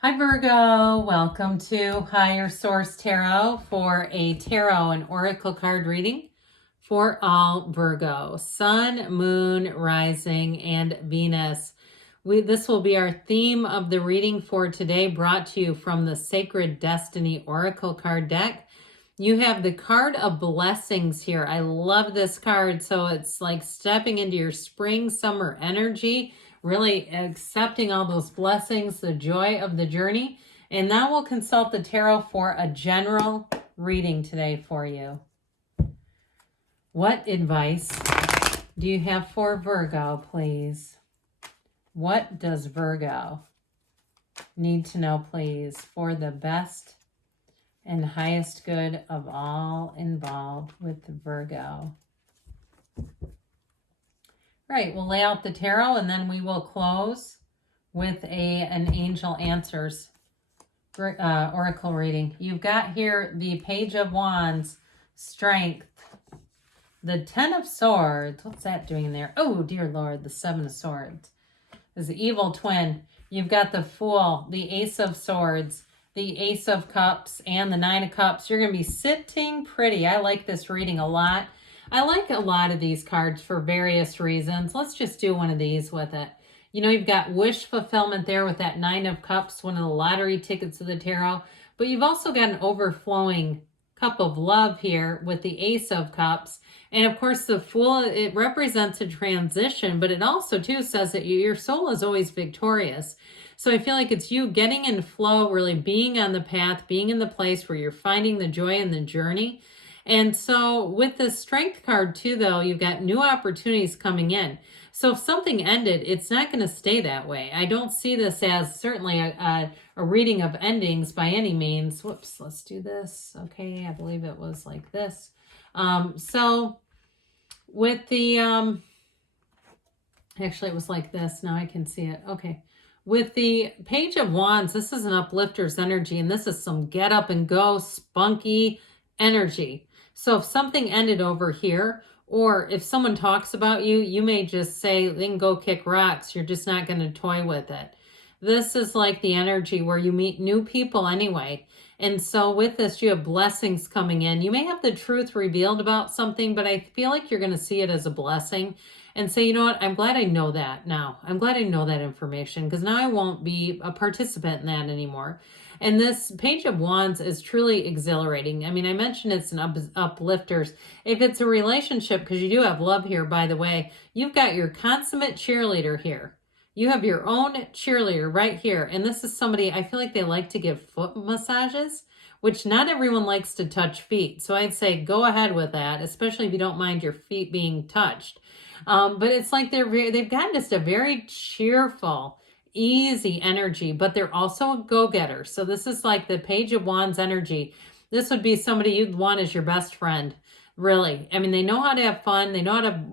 Hi Virgo, welcome to Higher Source Tarot for a tarot and oracle card reading for all Virgo, Sun, Moon, Rising, and Venus. This will be our theme of the reading for today, brought to you from the Sacred Destiny Oracle card deck. You have the card of blessings here. I love this card. So it's like stepping into your spring, summer energy, really accepting all those blessings, the joy of the journey. And now we'll consult the tarot for a general reading today for you. What advice do you have for Virgo, please? What does Virgo need to know, please, for the best and highest good of all involved with Virgo? Right, we'll lay out the tarot and then we will close with an angel answers oracle reading. You've got here the Page of Wands, Strength, the Ten of Swords. What's that doing there? Oh, dear Lord, the Seven of Swords is the evil twin. You've got the Fool, the Ace of Swords, the Ace of Cups, and the Nine of Cups. You're going to be sitting pretty. I like this reading a lot. I like a lot of these cards for various reasons. Let's just do one of these with it. You know, you've got wish fulfillment there with that Nine of Cups, one of the lottery tickets of the tarot. But you've also got an overflowing cup of love here with the Ace of Cups. And of course, the Fool, it represents a transition, but it also too says that your soul is always victorious. So I feel like it's you getting in flow, really being on the path, being in the place where you're finding the joy in the journey. And so with the Strength card too, though, you've got new opportunities coming in. So if something ended, it's not going to stay that way. I don't see this as certainly a reading of endings by any means. Whoops, let's do this. Okay, I believe it was like this. So with the, actually it was like this. Now I can see it. Okay. With the Page of Wands, this is an uplifter's energy, and this is some get up and go, spunky energy. So if something ended over here, or if someone talks about you, you may just say, then go kick rocks. You're just not going to toy with it. This is like the energy where you meet new people anyway. And so with this, you have blessings coming in. You may have the truth revealed about something, but I feel like you're going to see it as a blessing and say, you know what, I'm glad I know that now. I'm glad I know that information, because now I won't be a participant in that anymore. And this Page of Wands is truly exhilarating. I mean, I mentioned it's an uplifters. If it's a relationship, because you do have love here, by the way, you've got your consummate cheerleader here. You have your own cheerleader right here. And this is somebody, I feel like they like to give foot massages, which not everyone likes to touch feet. So I'd say go ahead with that, especially if you don't mind your feet being touched. But it's like they've got just a very cheerful, easy energy, but they're also a go-getter. So this is like the Page of Wands energy. This would be somebody you'd want as your best friend, really. I mean, they know how to have fun,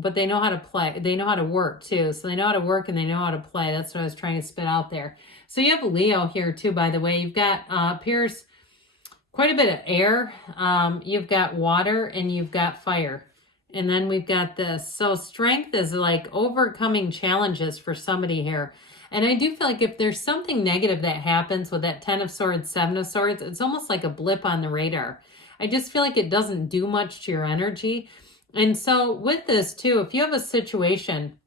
but they know how to play. They know how to work too. So they know how to work and they know how to play. That's what I was trying to spit out there. So you have Leo here too, by the way. You've got, appears quite a bit of air. You've got water and you've got fire. And then we've got this. So strength is like overcoming challenges for somebody here. And I do feel like if there's something negative that happens with that 10 of Swords, 7 of Swords, it's almost like a blip on the radar. I just feel like it doesn't do much to your energy. And so with this too, if you have a situation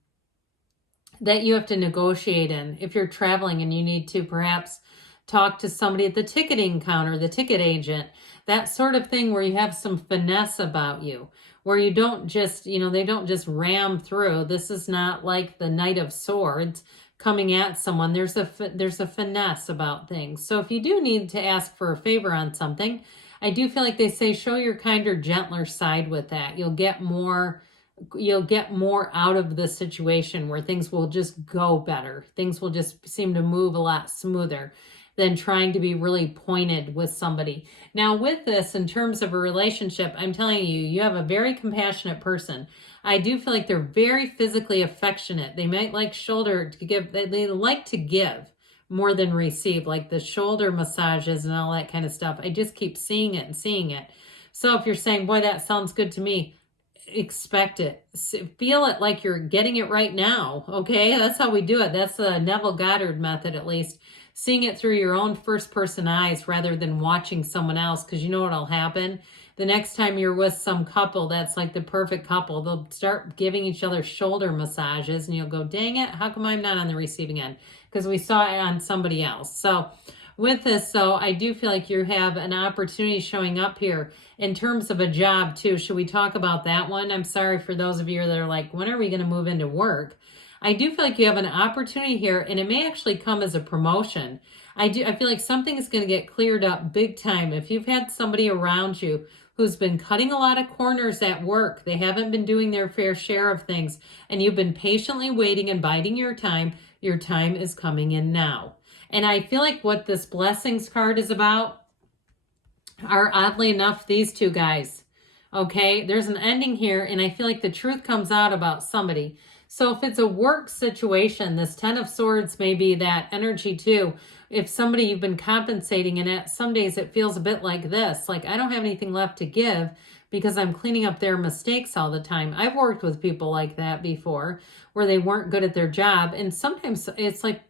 that you have to negotiate in, if you're traveling and you need to perhaps talk to somebody at the ticketing counter, the ticket agent, that sort of thing where you have some finesse about you, where you don't just, you know, they don't just ram through. This is not like the Knight of Swords coming at someone. There's a finesse about things. So if you do need to ask for a favor on something, I do feel like they say show your kinder, gentler side with that. You'll get more out of the situation where things will just go better. Things will just seem to move a lot smoother than trying to be really pointed with somebody. Now with this, in terms of a relationship, I'm telling you, you have a very compassionate person. I do feel like they're very physically affectionate. They might like shoulder to give, they like to give more than receive, like the shoulder massages and all that kind of stuff. I just keep seeing it and seeing it. So if you're saying, boy, that sounds good to me, expect it. Feel it like you're getting it right now. Okay. That's how we do it. That's the Neville Goddard method, at least. Seeing it through your own first person eyes rather than watching someone else. Because you know what'll happen? The next time you're with some couple that's like the perfect couple, they'll start giving each other shoulder massages and you'll go, dang it, how come I'm not on the receiving end? Because we saw it on somebody else. So with this, though, I do feel like you have an opportunity showing up here in terms of a job, too. Should we talk about that one? I'm sorry for those of you that are like, when are we going to move into work? I do feel like you have an opportunity here, and it may actually come as a promotion. I feel like something is going to get cleared up big time. If you've had somebody around you who's been cutting a lot of corners at work, they haven't been doing their fair share of things, and you've been patiently waiting and biding your time is coming in now. And I feel like what this blessings card is about are, oddly enough, these two guys. Okay, there's an ending here, and I feel like the truth comes out about somebody. So if it's a work situation, this 10 of Swords may be that energy too. If somebody you've been compensating, and some days it feels a bit like this, like I don't have anything left to give because I'm cleaning up their mistakes all the time. I've worked with people like that before where they weren't good at their job, and sometimes it's like,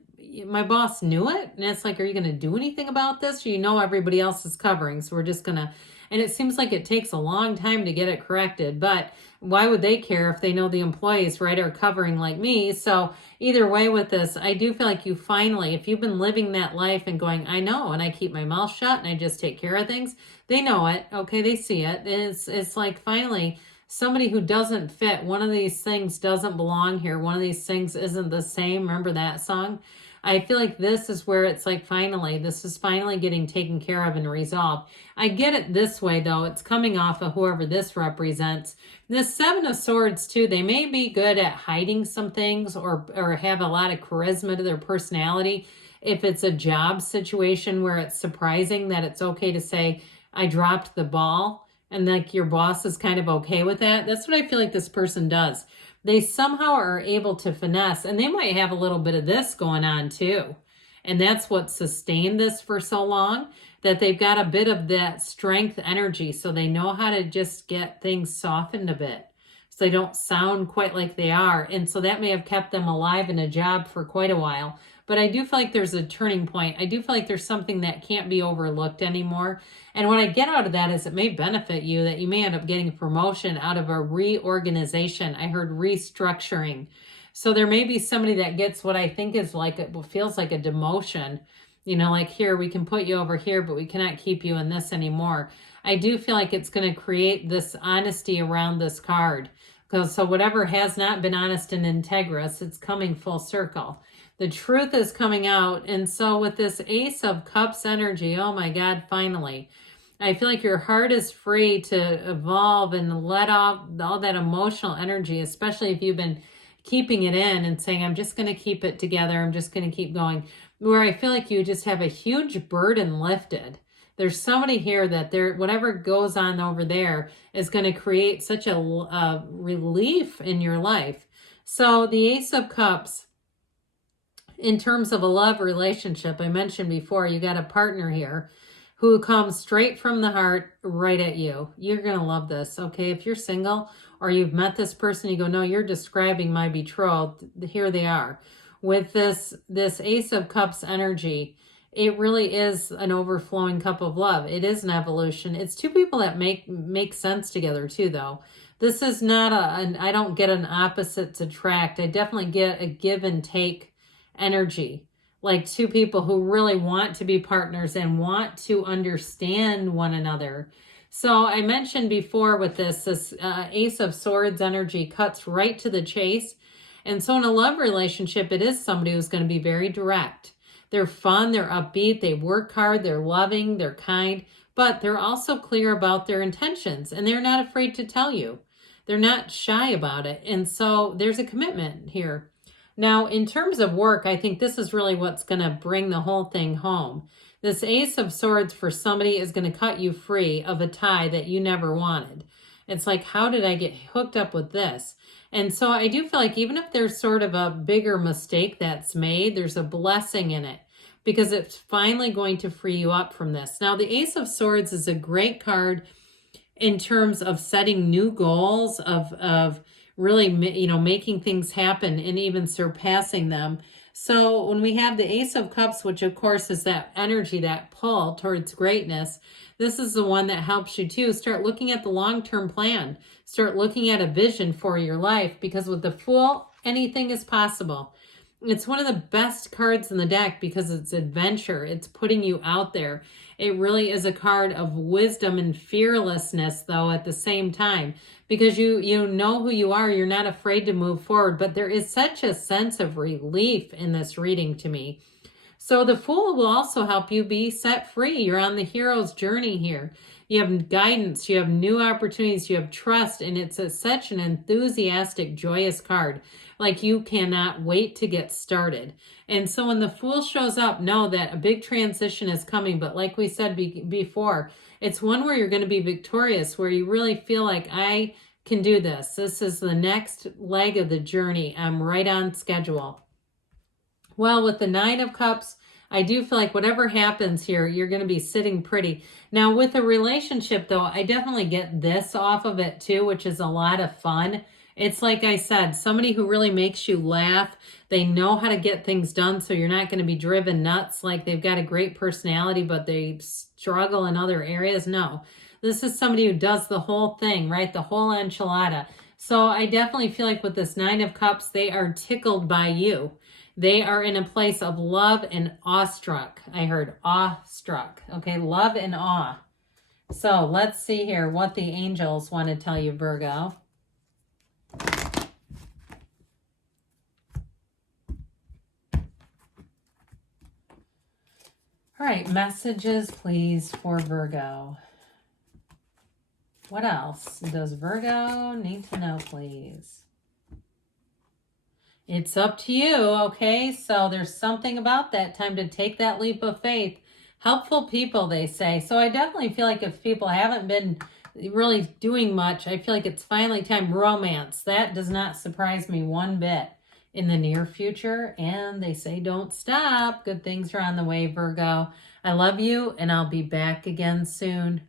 my boss knew it, and it's like, are you going to do anything about this? You know everybody else is covering, so we're just going to, and it seems like it takes a long time to get it corrected, but why would they care if they know the employees, right, are covering like me? So either way with this, I do feel like you finally, if you've been living that life and going, I know, and I keep my mouth shut and I just take care of things, they know it, okay, they see it, and it's like finally somebody who doesn't fit, one of these things doesn't belong here, one of these things isn't the same, remember that song? I feel like this is where it's like this is finally getting taken care of and resolved. I get it this way, though. It's coming off of whoever this represents. This 7 of Swords, too, they may be good at hiding some things or have a lot of charisma to their personality. If it's a job situation where it's surprising that it's okay to say, I dropped the ball, and like your boss is kind of okay with that. That's what I feel like this person does. They somehow are able to finesse, and they might have a little bit of this going on too. And that's what sustained this for so long, that they've got a bit of that strength energy. So they know how to just get things softened a bit, so they don't sound quite like they are. And so that may have kept them alive in a job for quite a while. But I do feel like there's a turning point. I do feel like there's something that can't be overlooked anymore. And what I get out of that is it may benefit you, that you may end up getting a promotion out of a reorganization. I heard restructuring. So there may be somebody that gets what I think is like, it feels like a demotion. You know, like here, we can put you over here, but we cannot keep you in this anymore. I do feel like it's going to create this honesty around this card. So whatever has not been honest and integrous, it's coming full circle. The truth is coming out. And so with this Ace of Cups energy, oh my God, finally, I feel like your heart is free to evolve and let off all that emotional energy, especially if you've been keeping it in and saying, I'm just going to keep it together. I'm just going to keep going. Where I feel like you just have a huge burden lifted. There's somebody here that whatever goes on over there is going to create such a relief in your life. So the Ace of Cups, in terms of a love relationship, I mentioned before, you got a partner here who comes straight from the heart right at you. You're going to love this, okay? If you're single or you've met this person, you go, no, you're describing my betrothed. Here they are. With this Ace of Cups energy, it really is an overflowing cup of love. It is an evolution. It's two people that make sense together too, though. This is not I don't get an opposites attract. I definitely get a give and take energy, like two people who really want to be partners and want to understand one another. So I mentioned before with this Ace of Swords energy cuts right to the chase. And so in a love relationship, it is somebody who's going to be very direct. They're fun, they're upbeat, they work hard, they're loving, they're kind, but they're also clear about their intentions, and they're not afraid to tell you. They're not shy about it. And so there's a commitment here. Now, in terms of work, I think this is really what's going to bring the whole thing home. This Ace of Swords for somebody is going to cut you free of a tie that you never wanted. It's like, how did I get hooked up with this? And so I do feel like even if there's sort of a bigger mistake that's made, there's a blessing in it because it's finally going to free you up from this. Now, the Ace of Swords is a great card. in terms of setting new goals, of really, you know, making things happen and even surpassing them. So when we have the Ace of Cups, which of course is that energy, that pull towards greatness, this is the one that helps you too. Start looking at the long-term plan. Start looking at a vision for your life, because with the Fool, anything is possible. It's one of the best cards in the deck because it's adventure. It's putting you out there. It really is a card of wisdom and fearlessness, though, at the same time, because you know who you are. You're not afraid to move forward, but there is such a sense of relief in this reading to me. So the Fool will also help you be set free. You're on the hero's journey here. You have guidance, you have new opportunities, you have trust, and it's such an enthusiastic, joyous card. Like you cannot wait to get started. And so when the Fool shows up, know that a big transition is coming. But like we said before, it's one where you're going to be victorious, where you really feel like, I can do this. This is the next leg of the journey. I'm right on schedule. Well, with the Nine of Cups, I do feel like whatever happens here, you're going to be sitting pretty. Now, with a relationship, though, I definitely get this off of it, too, which is a lot of fun. It's like I said, somebody who really makes you laugh. They know how to get things done, so you're not going to be driven nuts like they've got a great personality, but they struggle in other areas. No, this is somebody who does the whole thing, right? The whole enchilada. So I definitely feel like with this Nine of Cups, they are tickled by you. They are in a place of love and awestruck. I heard awestruck. Okay, love and awe. So let's see here what the angels want to tell you, Virgo. All right, messages, please, for Virgo. What else does Virgo need to know, please? It's up to you, okay? So there's something about that time to take that leap of faith. Helpful people, they say. So I definitely feel like if people haven't been really doing much, I feel like it's finally time. Romance, that does not surprise me one bit in the near future. And they say don't stop. Good things are on the way, Virgo. I love you, and I'll be back again soon.